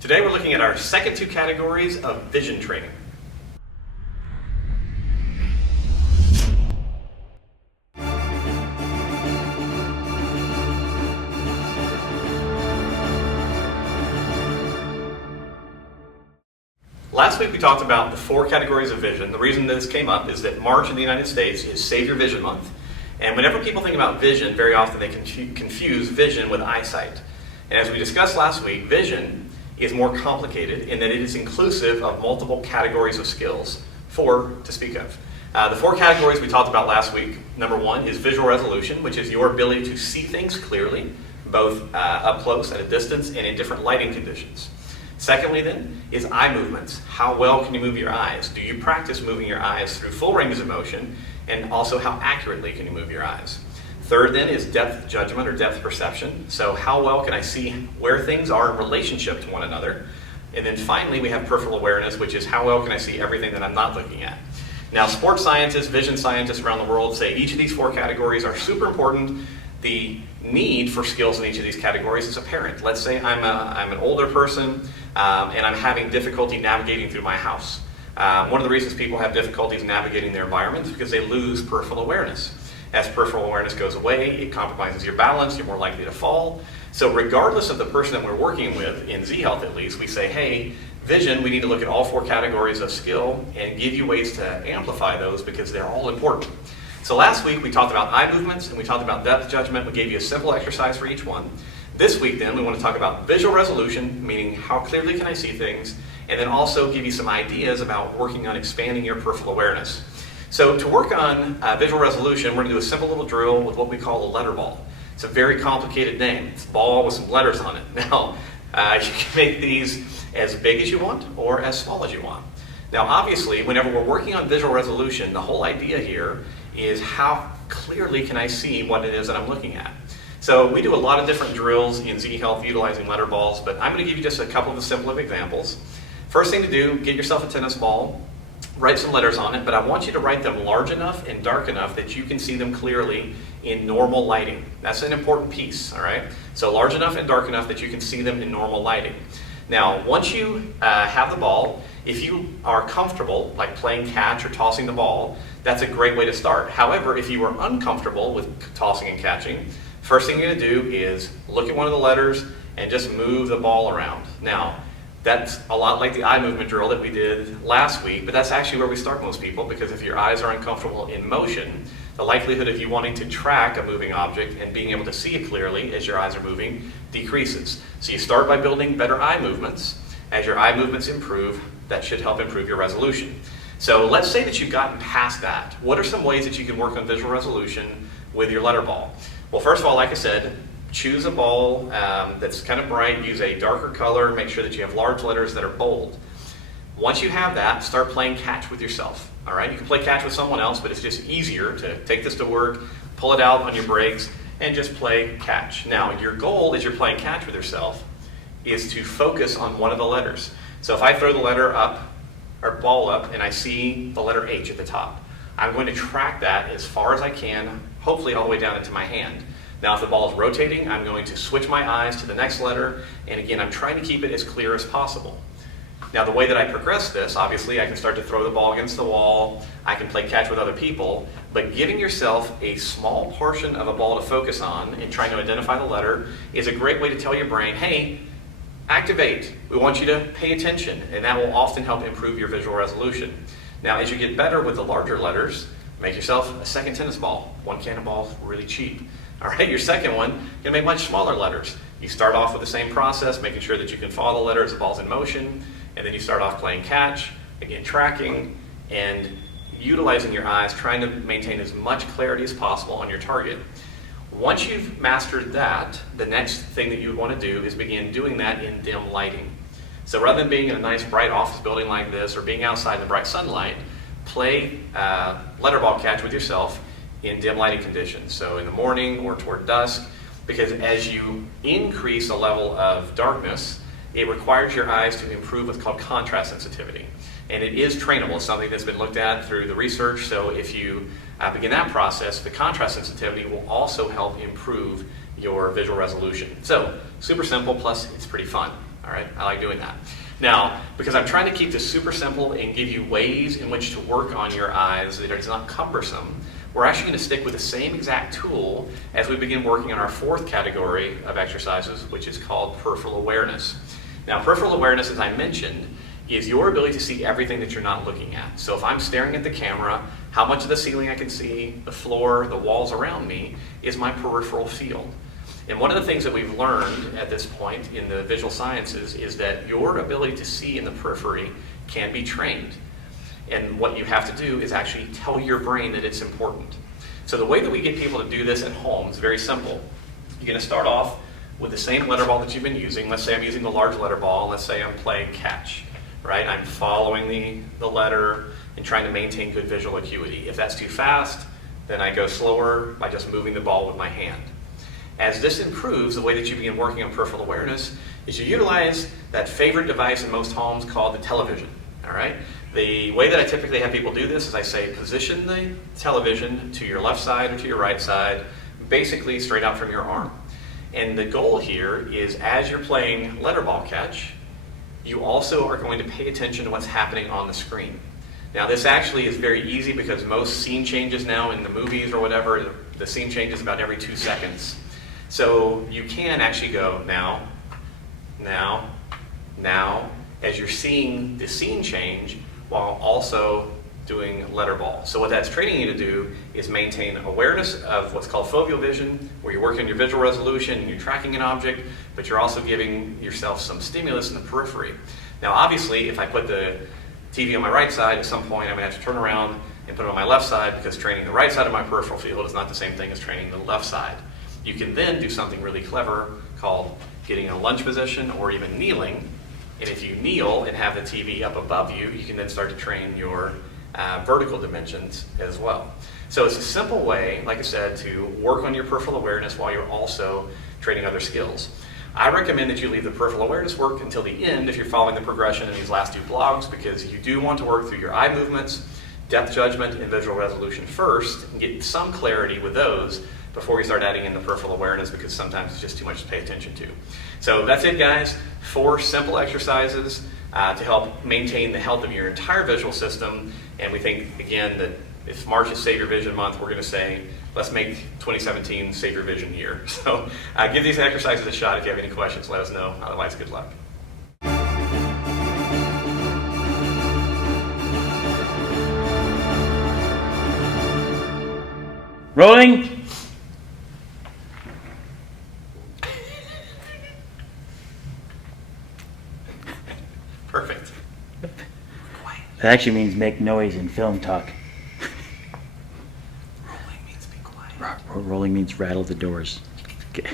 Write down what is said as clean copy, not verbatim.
Today we're looking at our second two categories of vision training. Last week we talked about the four categories of vision. The reason this came up is that March in the United States is Save Your Vision Month. And whenever people think about vision, very often they confuse vision with eyesight. And as we discussed last week, vision is more complicated in that it is inclusive of multiple categories of skills, four to speak of. The four categories we talked about last week, number one is visual resolution, which is your ability to see things clearly, both up close, at a distance, and in different lighting conditions. Secondly then, is eye movements. How well can you move your eyes? Do you practice moving your eyes through full ranges of motion? And also, how accurately can you move your eyes? Third then is depth judgment or depth perception. So how well can I see where things are in relationship to one another? And then finally, we have peripheral awareness, which is how well can I see everything that I'm not looking at? Now, sports scientists, vision scientists around the world say each of these four categories are super important. The need for skills in each of these categories is apparent. Let's say I'm an older person and I'm having difficulty navigating through my house. One of the reasons people have difficulties navigating their environment is because they lose peripheral awareness. As peripheral awareness goes away, it compromises your balance, you're more likely to fall. So regardless of the person that we're working with, in Z-Health at least, we say, hey, vision, we need to look at all four categories of skill and give you ways to amplify those because they're all important. So last week we talked about eye movements and we talked about depth judgment. We gave you a simple exercise for each one. This week then we want to talk about visual resolution, meaning how clearly can I see things, and then also give you some ideas about working on expanding your peripheral awareness. So to work on visual resolution, we're going to do a simple little drill with what we call a letter ball. It's a very complicated name. It's a ball with some letters on it. Now, you can make these as big as you want or as small as you want. Now, obviously, whenever we're working on visual resolution, the whole idea here is how clearly can I see what it is that I'm looking at. So we do a lot of different drills in Z-Health utilizing letter balls, but I'm going to give you just a couple of simple examples. First thing to do, get yourself a tennis ball, write some letters on it, but I want you to write them large enough and dark enough that you can see them clearly in normal lighting. That's an important piece, all right? So large enough and dark enough that you can see them in normal lighting. Now, once you have the ball, if you are comfortable, like playing catch or tossing the ball, that's a great way to start. However, if you are uncomfortable with tossing and catching, first thing you're going to do is look at one of the letters and just move the ball around. Now, that's a lot like the eye movement drill that we did last week, but that's actually where we start most people, because if your eyes are uncomfortable in motion, the likelihood of you wanting to track a moving object and being able to see it clearly as your eyes are moving decreases. So you start by building better eye movements. As your eye movements improve, that should help improve your resolution. So let's say that you've gotten past that. What are some ways that you can work on visual resolution with your letter ball? Well, first of all, like I said, choose a ball that's kind of bright, use a darker color, make sure that you have large letters that are bold. Once you have that, start playing catch with yourself, all right? You can play catch with someone else, but it's just easier to take this to work, pull it out on your breaks, and just play catch. Now, your goal as you're playing catch with yourself is to focus on one of the letters. So if I throw the letter up, or ball up, and I see the letter H at the top, I'm going to track that as far as I can, hopefully all the way down into my hand. Now, if the ball is rotating, I'm going to switch my eyes to the next letter, and again, I'm trying to keep it as clear as possible. Now, the way that I progress this, obviously, I can start to throw the ball against the wall, I can play catch with other people, but giving yourself a small portion of a ball to focus on and trying to identify the letter is a great way to tell your brain, hey, activate, we want you to pay attention, and that will often help improve your visual resolution. Now, as you get better with the larger letters, make yourself a second tennis ball. One cannonball is really cheap. All right, your second one, you're gonna make much smaller letters. You start off with the same process, making sure that you can follow the letter as the ball's in motion, and then you start off playing catch, again tracking, and utilizing your eyes, trying to maintain as much clarity as possible on your target. Once you've mastered that, the next thing that you would want to do is begin doing that in dim lighting. So rather than being in a nice bright office building like this, or being outside in the bright sunlight, play letter ball catch with yourself in dim lighting conditions, so in the morning or toward dusk, because as you increase the level of darkness, it requires your eyes to improve what's called contrast sensitivity. And it is trainable. It's something that's been looked at through the research, so if you begin that process, the contrast sensitivity will also help improve your visual resolution. So, super simple, plus it's pretty fun. All right, I like doing that. Now, because I'm trying to keep this super simple and give you ways in which to work on your eyes that is not cumbersome, we're actually going to stick with the same exact tool as we begin working on our fourth category of exercises, which is called peripheral awareness. Now, peripheral awareness, as I mentioned, is your ability to see everything that you're not looking at. So if I'm staring at the camera, how much of the ceiling I can see, the floor, the walls around me, is my peripheral field. And one of the things that we've learned at this point in the visual sciences is that your ability to see in the periphery can be trained. And what you have to do is actually tell your brain that it's important. So the way that we get people to do this at home is very simple. You're going to start off with the same letter ball that you've been using. Let's say I'm using the large letter ball, and let's say I'm playing catch. Right? I'm following the letter and trying to maintain good visual acuity. If that's too fast, then I go slower by just moving the ball with my hand. As this improves, the way that you begin working on peripheral awareness is you utilize that favorite device in most homes called the television. All right? The way that I typically have people do this is I say position the television to your left side or to your right side, basically straight out from your arm. And the goal here is as you're playing letter ball catch, you also are going to pay attention to what's happening on the screen. Now this actually is very easy because most scene changes now in the movies or whatever, the scene changes about every 2 seconds. So you can actually go now, now, now, as you're seeing the scene change while also doing letter ball. So what that's training you to do is maintain awareness of what's called foveal vision, where you're working on your visual resolution and you're tracking an object, but you're also giving yourself some stimulus in the periphery. Now obviously, if I put the TV on my right side, at some point I'm going to have to turn around and put it on my left side because training the right side of my peripheral field is not the same thing as training the left side. You can then do something really clever called getting in a lunge position or even kneeling. And if you kneel and have the TV up above you, you can then start to train your vertical dimensions as well. So it's a simple way, like I said, to work on your peripheral awareness while you're also training other skills. I recommend that you leave the peripheral awareness work until the end if you're following the progression in these last two blogs, because you do want to work through your eye movements, depth judgment, and visual resolution first, and get some clarity with those before you start adding in the peripheral awareness, because sometimes it's just too much to pay attention to. So that's it, guys. 4 simple exercises to help maintain the health of your entire visual system. And we think, again, that if March is Save Your Vision Month, we're going to say, let's make 2017 Save Your Vision year. So give these exercises a shot. If you have any questions, let us know. Otherwise, good luck. Rolling. Perfect. That actually means make noise in film talk. Rolling means be quiet. Rolling means rattle the doors. Okay.